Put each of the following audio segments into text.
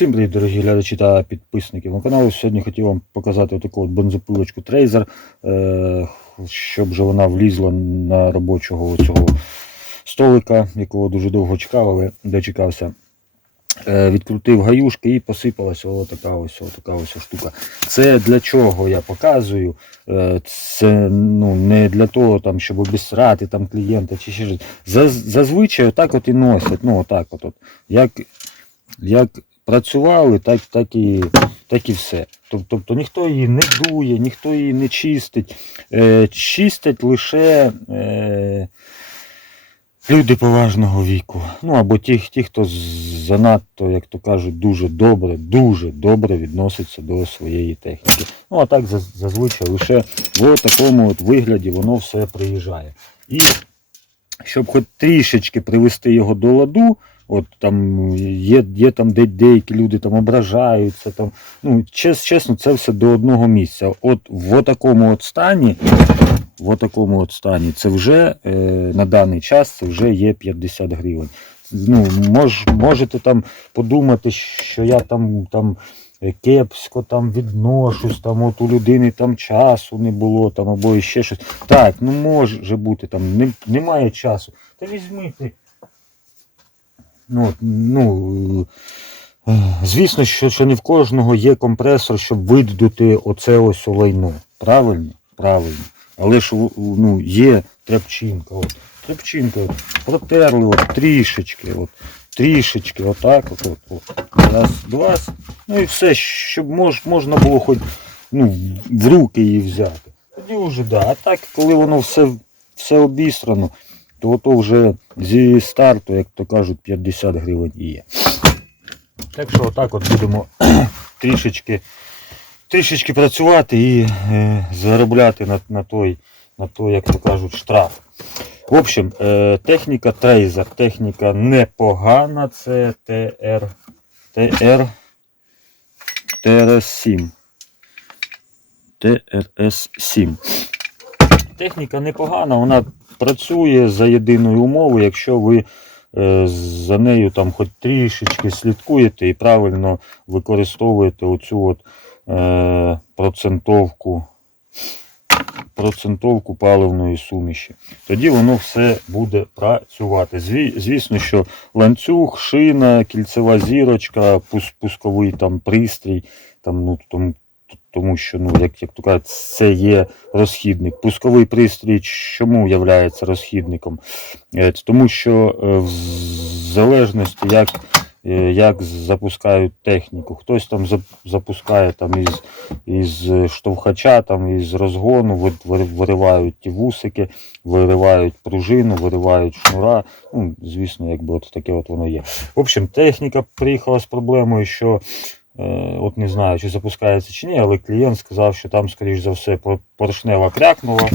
Всім привіт, дорогі глядачі та підписники мого каналу. Сьогодні хотів вам показати таку от бензопилочку е, щоб же вона влізла на робочого цього столика, якого дуже довго чекав, але дочекався. Е, Відкрутив гаюшки і посипалася отака ось, отака ось штука. Це для чого я показую? Е, Це ну, не для того, там, щоб обісрати там, клієнта чи ще щось. Зазвичай отак от і носять. Ну, отак от, от. Як, як працювали, так, так, і, так і все. Тобто ніхто її не дує, ніхто її не чистить. Е, чистять лише е, люди поважного віку. Ну або ті, ті, хто занадто, як то кажуть, дуже добре, дуже добре відноситься до своєї техніки. Ну а так зазвичай лише в такому от вигляді воно все приїжджає. І щоб хоч трішечки привести його до ладу, от там є, є там де деякі люди там ображаються. Там, ну, чес, чесно, це все до одного місця. От в такому от стані, в такому от стані, це вже е, на даний час це вже є 50 гривень. Ну, мож, можете там подумати, що я там, там е, кепсько там відношусь, там от у людини там часу не було, там або ще щось. Так, ну може бути, там не, немає часу. Та візьми ти. Ну, от, ну, е, звісно, що, що не в кожного є компресор, щоб видути оце ось лайно. Правильно? Правильно. Але ж ну, є тряпчинка. От. Тряпчинка, от, протерли от, трішечки, от, трішечки, отак, от, от, от. Раз, два. Ну і все, щоб мож, можна було хоч ну, в руки її взяти. Тоді вже да. А так, коли воно все, все обісрано, то ото вже зі старту, як то кажуть, 50 гривень є. Так що отак от будемо трішечки, трішечки працювати і е, заробляти на, на, той, на той, як то кажуть, штраф. В общем, е, техніка Tracer, техніка непогана, це TR, TR, TRS-7. TRS-7. Техніка непогана, вона працює за єдиною умовою, якщо ви е, за нею там хоч трішечки слідкуєте і правильно використовуєте оцю от, е, процентовку, процентовку паливної суміші. Тоді воно все буде працювати. Звісно, що ланцюг, шина, кільцева зірочка, пусковий там пристрій, там, ну, тому, тому що, ну, як, то кажуть, це є розхідник. Пусковий пристрій чому є розхідником? Е, Тому що е, в залежності, як, е, як запускають техніку, хтось там запускає там із, із штовхача, там із розгону, ви- ви- виривають ті вусики, виривають пружину, виривають шнура. Ну, звісно, якби от таке от воно є. В общем, техніка приїхала з проблемою, що От не знаю, чи запускається чи ні, але клієнт сказав, що там, скоріш за все, поршнева крякнула.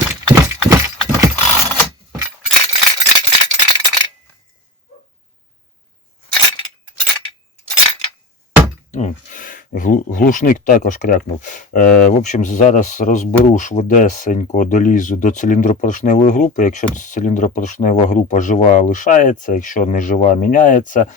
Ну, Глушник також крякнув. Е, в общем, зараз розберу швидесенько, долізу до циліндропоршневої групи. Якщо циліндропоршнева група жива, лишається, якщо не жива, міняється.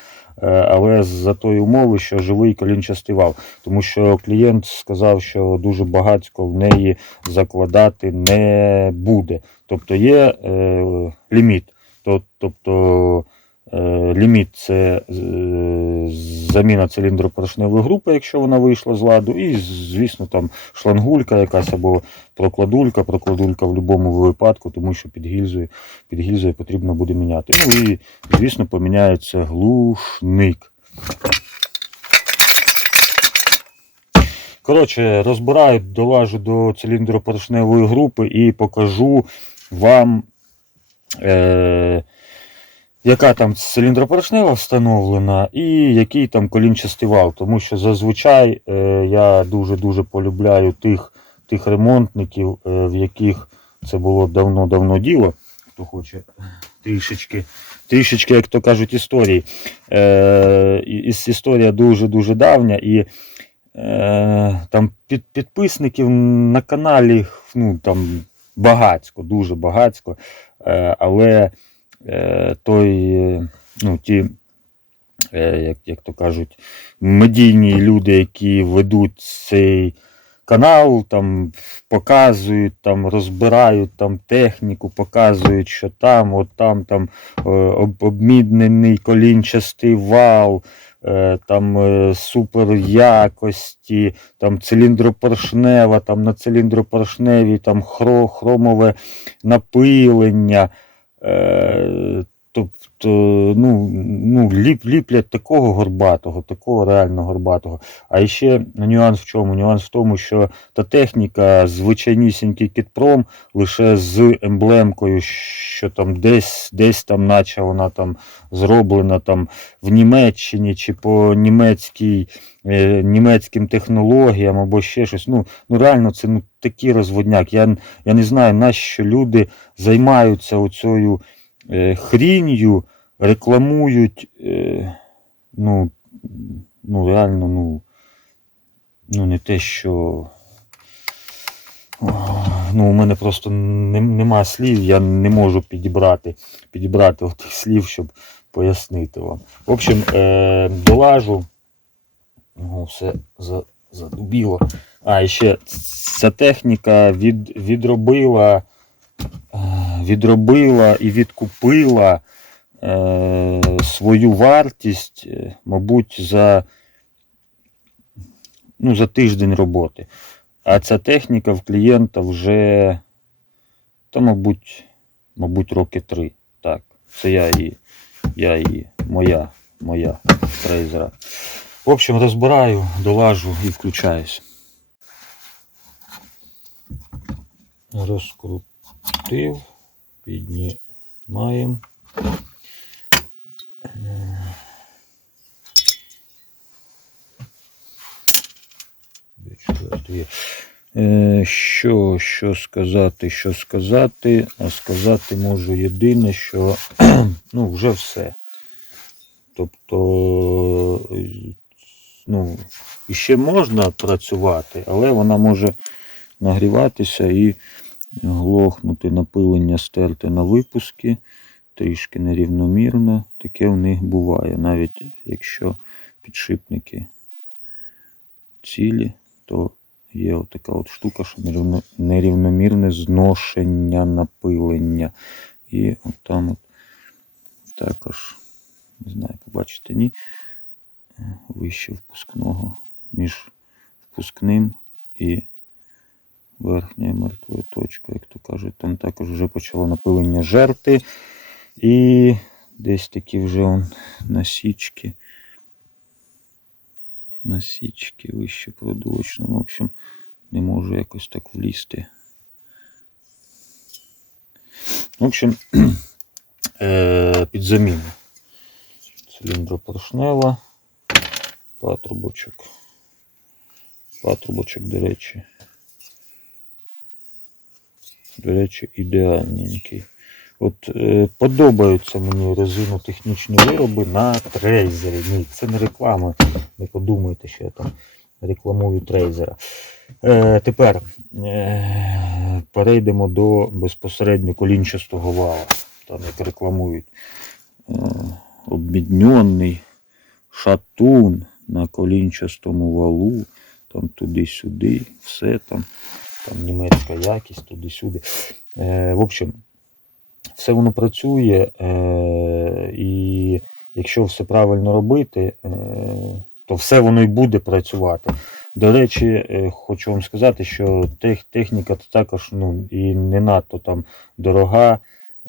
Е, але за тої умови, що живий колінчастий вал. Тому що клієнт сказав, що дуже багатько в неї закладати не буде. Тобто є е, ліміт. Тоб- Тобто ліміт це е, заміна циліндропоршневої групи, якщо вона вийшла з ладу, і, звісно, там шлангулька якась або прокладулька, прокладулька в будь-якому випадку, тому що під гільзою, під гільзою потрібно буде міняти. Ну і, звісно, поміняється глушник. Коротше, розбираю, долажу до циліндропоршневої групи і покажу вам, е, яка там циліндропоршнева встановлена і який там колінчастий вал. Тому що зазвичай е, я дуже-дуже полюбляю тих, тих ремонтників, е, в яких це було давно-давно діло. Хто хоче трішечки, трішечки, як то кажуть, історії. Е, історія дуже-дуже давня. І е, там під, підписників на каналі ну, там, багацько, дуже багацько. Е, але той, е, ну, ті е, як, як то кажуть, медійні люди, які ведуть цей канал, там показують, там розбирають там техніку, показують, що там, от там, там е, обміднений колінчастий вал, е, там е, супер якості, там циліндропоршнева, там на циліндропоршневій там хро, хромове напилення. Е, тобто, ну, ну ліп, ліплять такого горбатого, такого реально горбатого. А ще нюанс в чому? Нюанс в тому, що та техніка, звичайнісінький кітпром, лише з емблемкою, що там десь, десь там, наче вона там зроблена там в Німеччині чи по німецькій, е, німецьким технологіям або ще щось. Ну, ну реально, це ну, такий розводняк. Я, я не знаю, нащо люди займаються оцею е, хрінью, рекламують. Е, ну, ну, реально, ну, ну не те, що. Ну, у мене просто не, нема слів, я не можу підібрати, підібрати тих слів, щоб пояснити вам. В общем, е, долажу. Все за, задубіло. А, ще ця техніка від, відробила, е, відробила і відкупила е, свою вартість, е, мабуть, за, ну, за тиждень роботи. А ця техніка в клієнта вже, та, мабуть, мабуть, роки три. Так, це я її, я її, моя, моя трейзера. В общем, розбираю, долажу і включаюсь. Розкрутив, піднімаємо. Е, Що, що сказати, що сказати, а сказати можу єдине, що ну, вже все. Тобто, ну, іще можна працювати, але вона може нагріватися і глохнути напилення стерти на випуски, трішки нерівномірно. Таке в них буває. Навіть якщо підшипники цілі, то є от така от штука, що нерівномірне зношення напилення. І от там от також, не знаю, побачите, ні, вище впускного між впускним і верхньою мертвою точкою, як то кажуть, там також вже почало напилення жерти. І десь такі вже он насічки. Насічки вище продулочного. В общем, не можу якось так влізти. В общем, е, під заміну. Циліндропоршнева, патрубочок. Патрубочок, до речі. До речі, ідеальненький. От е, подобаються мені резинотехнічні вироби на трейзері. Ні, це не реклама. Не подумайте, що я там рекламую трейзера. Е, тепер е, перейдемо до безпосередньо колінчастого вала. Там як рекламують. Е, обміднений шатун на колінчастому валу. Там туди-сюди, все там, там німецька якість, туди-сюди. Е, в общем, все воно працює, е, і якщо все правильно робити, е, то все воно й буде працювати. До речі, е, хочу вам сказати, що тех, техніка також ну, і не надто там дорога.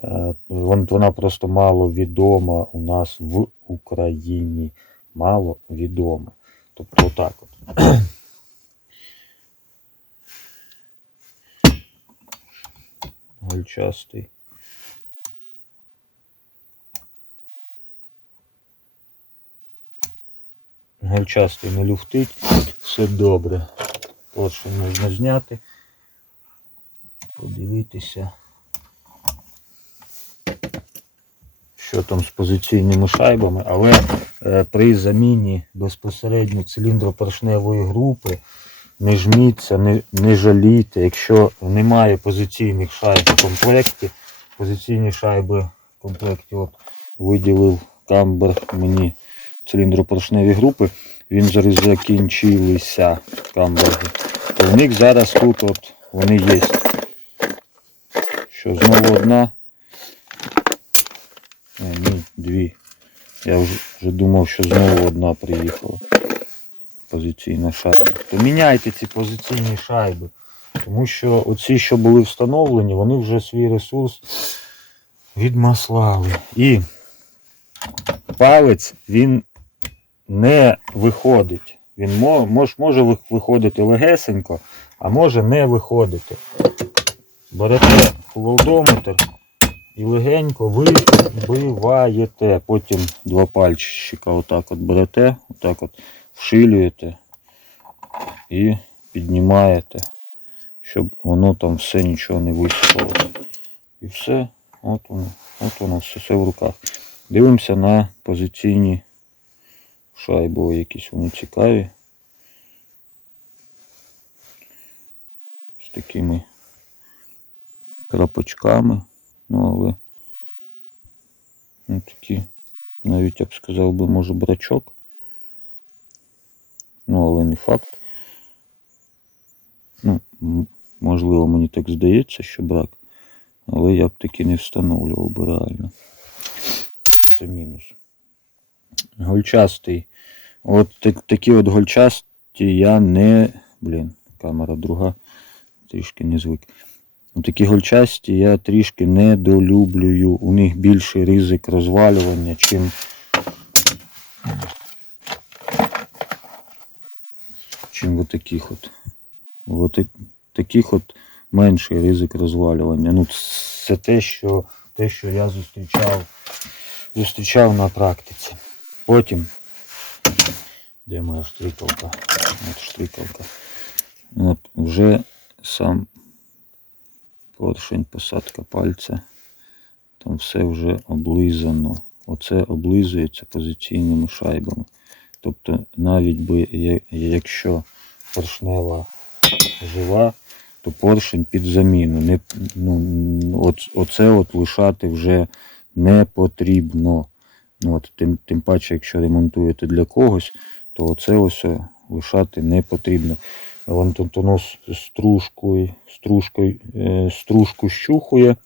Е, вона просто мало відома у нас в Україні. Мало відома. Тобто отак от. Гольчастий. Гольчастий не люфтить, все добре. Поршень можна зняти, подивитися, що там з позиційними шайбами, але е, при заміні безпосередньо циліндропоршневої групи не жміться, не, не жалійте. Якщо немає позиційних шайб в комплекті, позиційні шайби в комплекті от виділив камбер мені циліндропоршневі групи, він зараз закінчилися камберги. То в них зараз тут от вони є. Що знову одна. Ні, дві. Я вже, вже думав, що знову одна приїхала. Позиційна шайба. То міняйте ці позиційні шайби. Тому що оці, що були встановлені, вони вже свій ресурс відмаслали. І палець він не виходить. Він мож, може виходити легесенько, а може не виходити. Берете холодометр і легенько вибиваєте. Потім два пальчика отак от берете, отак от вшилюєте і піднімаєте, щоб воно там все нічого не висипало. І все, от воно, от воно, все, все в руках. Дивимося на позиційні шайби, якісь вони цікаві. З такими крапочками. Ну, але ну, такі, навіть я б сказав би, може брачок. Не факт. Ну, можливо, мені так здається, що брак. Але я б таки не встановлював би реально. Це мінус. Гольчастий. От так, такі от гольчасті я не. Блін, камера друга. Трішки не звик. От Такі гольчасті я трішки недолюблюю. У них більший ризик розвалювання, чим. Чим от таких от. От таких от менший ризик розвалювання. Ну, це те, що, те, що я зустрічав, зустрічав на практиці. Потім. Де моя штрикалка? От штрикалка. От вже сам поршень, посадка пальця. Там все вже облизано. Оце облизується позиційними шайбами. Тобто навіть би, якщо поршнева жива, то поршень під заміну. Не, ну, оце от лишати вже не потрібно. Ну, от, тим, тим паче, якщо ремонтуєте для когось, то оце ось е, лишати не потрібно. З стружкою, стружкою, е, стружку щухує,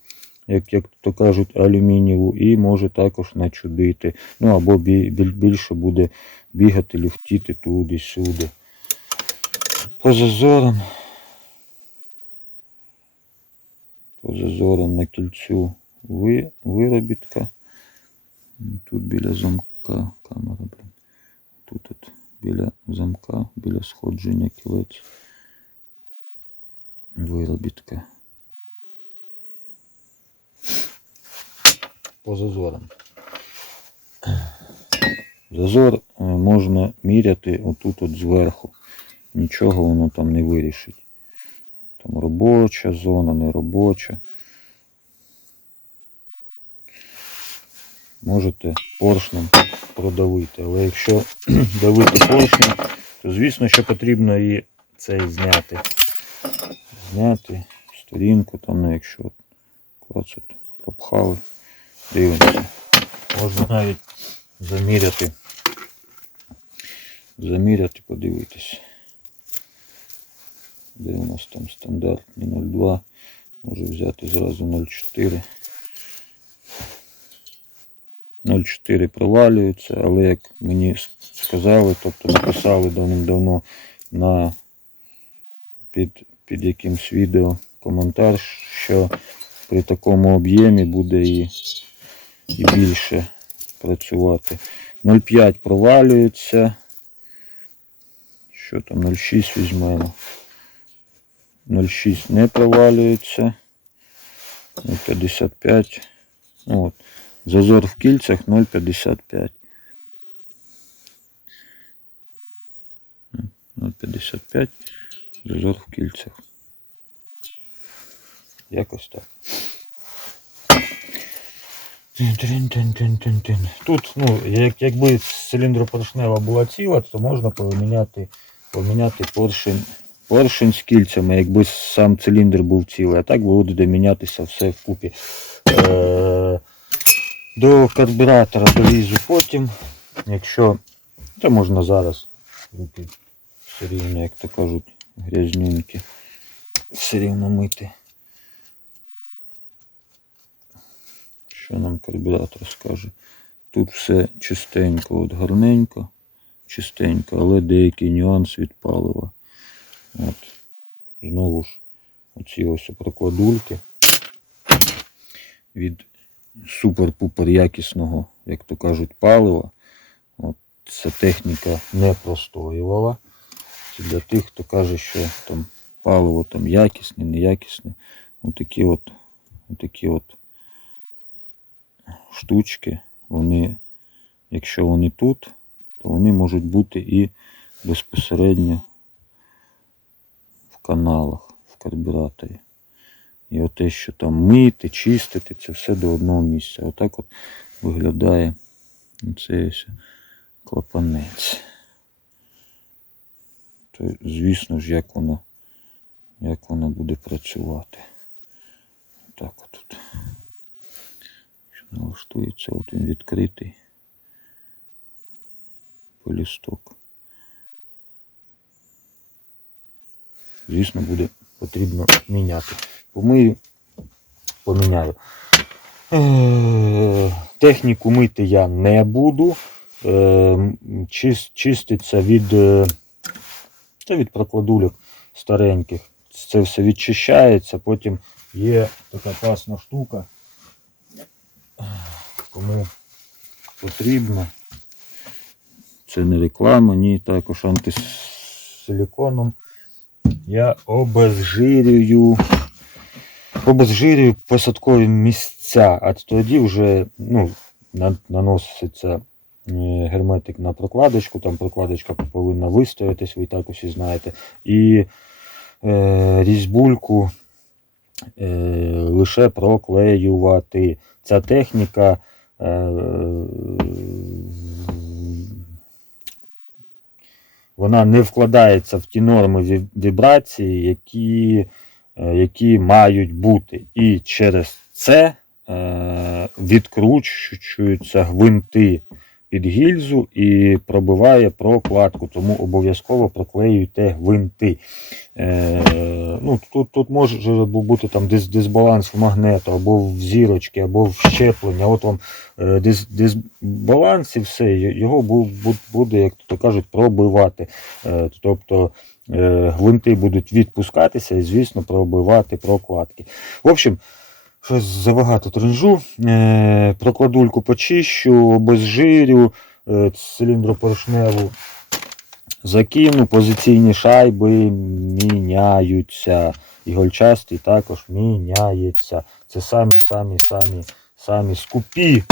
як, як то кажуть, алюмінієву, і може також начудити. Ну або бі, біль- більше буде бігати, люфтіти туди-сюди. По зазорам. По зазорам на кільцю ви, виробітка. Тут біля замка камера, блін. Тут от біля замка, біля сходження кілець. Виробітка. По зазорам. Зазор е, можна міряти отут от зверху. Нічого воно там не вирішить. Там робоча зона, не робоча. Можете поршнем продавити. Але якщо давити поршнем, то звісно, що потрібно і цей зняти. Зняти сторінку, там, ну якщо клацать, пропхали, дивимося. Можна навіть заміряти. Заміряти, подивитись. Де у нас там стандартний 0,2. Може взяти зразу 0,4. 0,4 провалюється, але як мені сказали, тобто написали давним-давно на під, під якимсь відео коментар, що при такому об'ємі буде і, і більше працювати. 0,5 провалюється. Що там 0,6 візьмемо. 0,6 не провалюється. 0,55. Ну, От. Зазор в кільцях 0,55. 0,55. Зазор в кільцях. Якось так. Тут, ну, як, якби циліндропоршнева була ціла, то можна поміняти, поміняти поршень, поршень з кільцями, якби сам циліндр був цілий, а так буде мінятися все вкупі. Е, до карбюратора долізу потім. Якщо Та можна зараз. Руки все рівно, як то кажуть, грязнюнькі. Все рівно мити. Що нам карбюратор скаже? Тут все чистенько, от гарненько, чистенько, але деякий нюанс від палива. От. Знову ж оці ось прокладульки від супер-пупер якісного, як то кажуть, палива. От, ця техніка не простоювала. Це для тих, хто каже, що там паливо там якісне, неякісне. Отакі от, отакі от штучки, вони, якщо вони тут, то вони можуть бути і безпосередньо в каналах, в карбюраторі. І оте, що там мити, чистити, це все до одного місця. Отак от виглядає цей ось клапанець. То, звісно ж, як воно, як воно буде працювати. Так отут. Що налаштується, от він відкритий. Полісток. Звісно, буде потрібно міняти. Помию, поміняю. Е, Техніку мити я не буду. Е, Чиститься від, е, та від прокладульок стареньких. Це все відчищається. Потім є така класна штука. Кому потрібно. Це не реклама, ні, також антисиліконом. Я обезжирюю обезжирюю посадкові місця, а тоді вже ну, наноситься е, герметик на прокладочку, там прокладочка повинна вистоятись, ви так усі знаєте. І е, різьбульку е, лише проклеювати. Ця техніка е, вона не вкладається в ті норми вібрації, які е, які мають бути. І через це е, відкручуються гвинти під гільзу і пробиває прокладку. Тому обов'язково проклеюйте гвинти. Е, ну, тут, тут може бути там дис, дисбаланс в магнету, або в зірочки, або в щеплення. От вам е, дис, дисбаланс і все, його бу- бу- буде, як то кажуть, пробивати. Е, тобто е, гвинти будуть відпускатися і, звісно, пробивати прокладки. В общем, щось забагато тренжу. Е, прокладульку почищу, обезжирю, е, циліндропоршневу закину, позиційні шайби міняються. Ігольчастий також міняється. Це самі самі скупі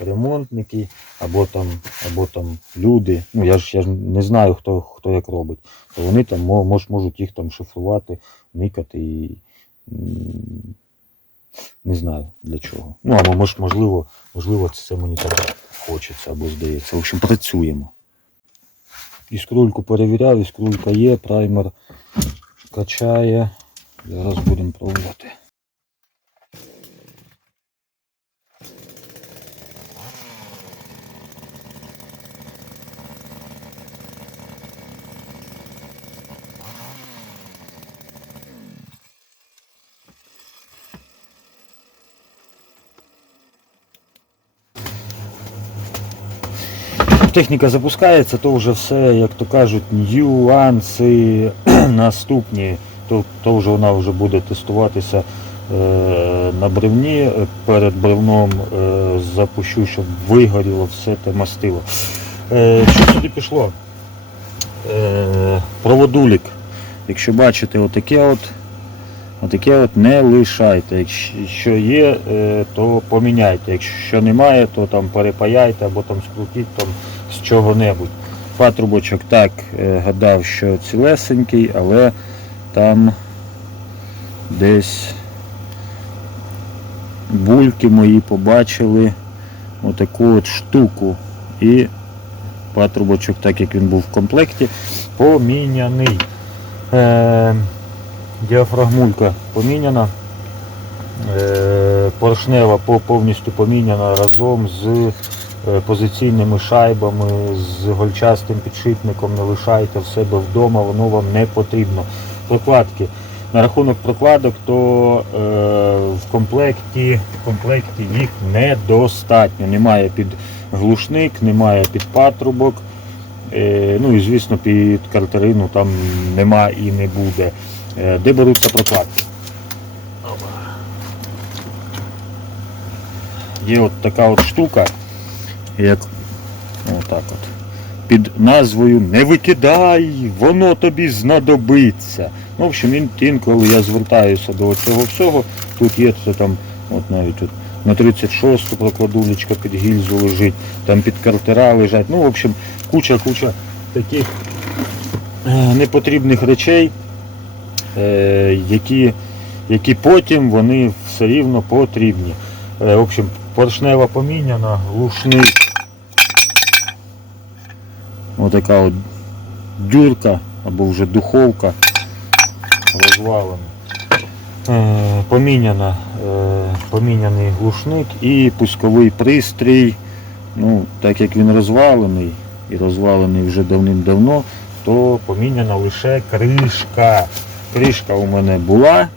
ремонтники або там, або там люди. Ну я ж я ж не знаю, хто, хто як робить. То вони там мож, можуть їх там шифрувати, никати і не знаю для чого. Ну або мож, можливо, можливо, це мені так хочеться або здається. В общем, працюємо. Іскрульку перевіряв, іскрулька є, праймер качає. Зараз будемо пробувати. Техніка запускається, то вже все, як то кажуть, нюанси наступні. То, то вже вона вже буде тестуватися е, на бревні. Перед бревном е, запущу, щоб вигоріло все те мастило. Е, що сюди пішло? Е, проводулік. Якщо бачите, отаке от, отаке от не лишайте. Якщо є, е, то поміняйте. Якщо немає, то там перепаяйте або там скрутіть там з чого-небудь. Патрубочок так е, гадав, що цілесенький, але там десь бульки мої побачили отаку от штуку. І патрубочок, так як він був в комплекті, поміняний. Е, діафрагмулька поміняна. Е, поршнева повністю поміняна разом з позиційними шайбами, з гольчастим підшипником не лишайте в себе вдома, воно вам не потрібно. Прокладки. На рахунок прокладок, то е, в комплекті, в комплекті їх недостатньо. Немає під глушник, немає під патрубок. Е, ну і звісно під картерину там нема і не буде. Е, де беруться прокладки? Є от така от штука, як отак от. Під назвою Не викидай, воно тобі знадобиться. Ну, в общем, ін- інколи я звертаюся до цього всього. Тут є це там, от навіть тут на 36-ту прокладулечка під гільзу лежить, там під картера лежать. Ну, в общем, куча-куча таких е, непотрібних речей, е, які, які потім вони все рівно потрібні. Е, В общем, поршнева поміняна, глушний. Отака от дюрка або вже духовка розвалена. Е, Поміняна, е, поміняний глушник і пусковий пристрій. Ну, так як він розвалений і розвалений вже давним-давно, то поміняна лише кришка. Кришка у мене була,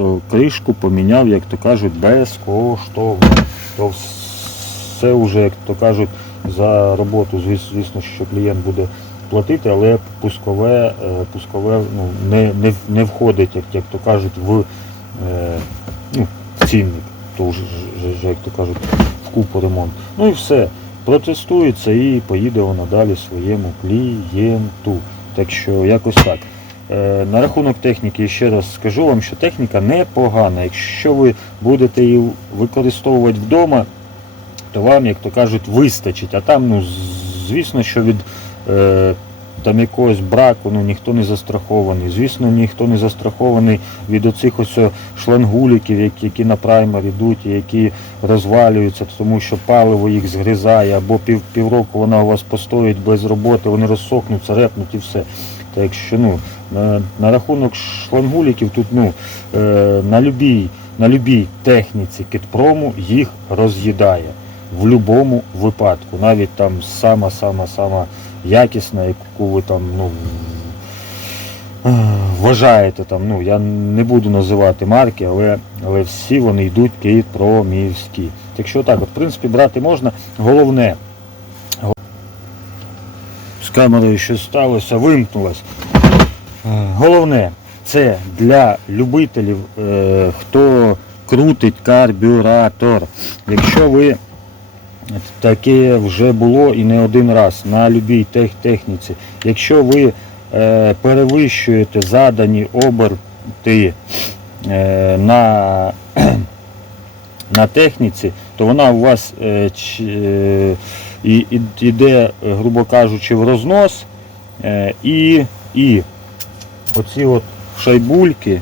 то кришку поміняв, як то кажуть, безкоштовно. То все вже, як то кажуть, за роботу, звісно, що клієнт буде платити, але пускове, е, пускове ну, не, не, не входить, як, як то кажуть, в, е, ну, цінник, то вже, як то кажуть, в купу ремонт. Ну і все. Протестується і поїде вона далі своєму клієнту. Так що якось так. Е, На рахунок техніки ще раз скажу вам, що техніка непогана. Якщо ви будете її використовувати вдома, то вам, як то кажуть, вистачить. А там, ну, звісно, що від е, там якогось браку ну, ніхто не застрахований. Звісно, ніхто не застрахований від оцих ось шлангуліків, які, які на праймер йдуть, які розвалюються, тому що паливо їх згризає, або пів, півроку вона у вас постоїть без роботи, вони розсохнуться, репнуть і все. Так що ну, на, на рахунок шлангуліків тут ну, е, на любій на любій техніці китпрому їх роз'їдає. В будь-якому випадку. Навіть там сама-сама-сама якісна, яку ви там ну, е, вважаєте. Там, ну, я не буду називати марки, але, але всі вони йдуть китпромівські. Так що так, от, в принципі, брати можна. Головне, го- камерою щось сталося, вимкнулось. Е, Головне, це для любителів, е, хто крутить карбюратор. Якщо ви таке вже було і не один раз на любій тех- техніці, якщо ви е, перевищуєте задані оберти на, на техніці, то вона у вас і- і- іде, е, грубо кажучи, в рознос е, і, і оці от шайбульки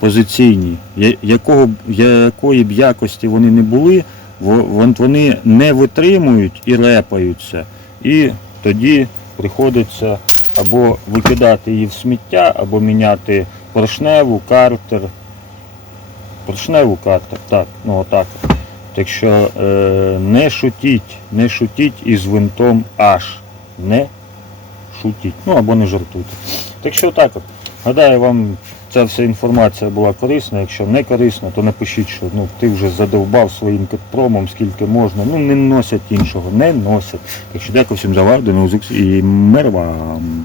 позиційні, якого, якої б якості вони не були, вони не витримують і репаються. І тоді приходиться або викидати її в сміття, або міняти поршневу, картер. Поршневу картер, так, ну отак. Так що е, не шутіть, не шутіть із винтом аж. Не шутіть. Ну або не жартуйте. Так що так от. Гадаю, вам ця вся інформація була корисна. Якщо не корисна, то напишіть, що ну, ти вже задовбав своїм китпромом, скільки можна. Ну не носять іншого, не носять. Так що дякую всім за увагу, до нових і мир вам.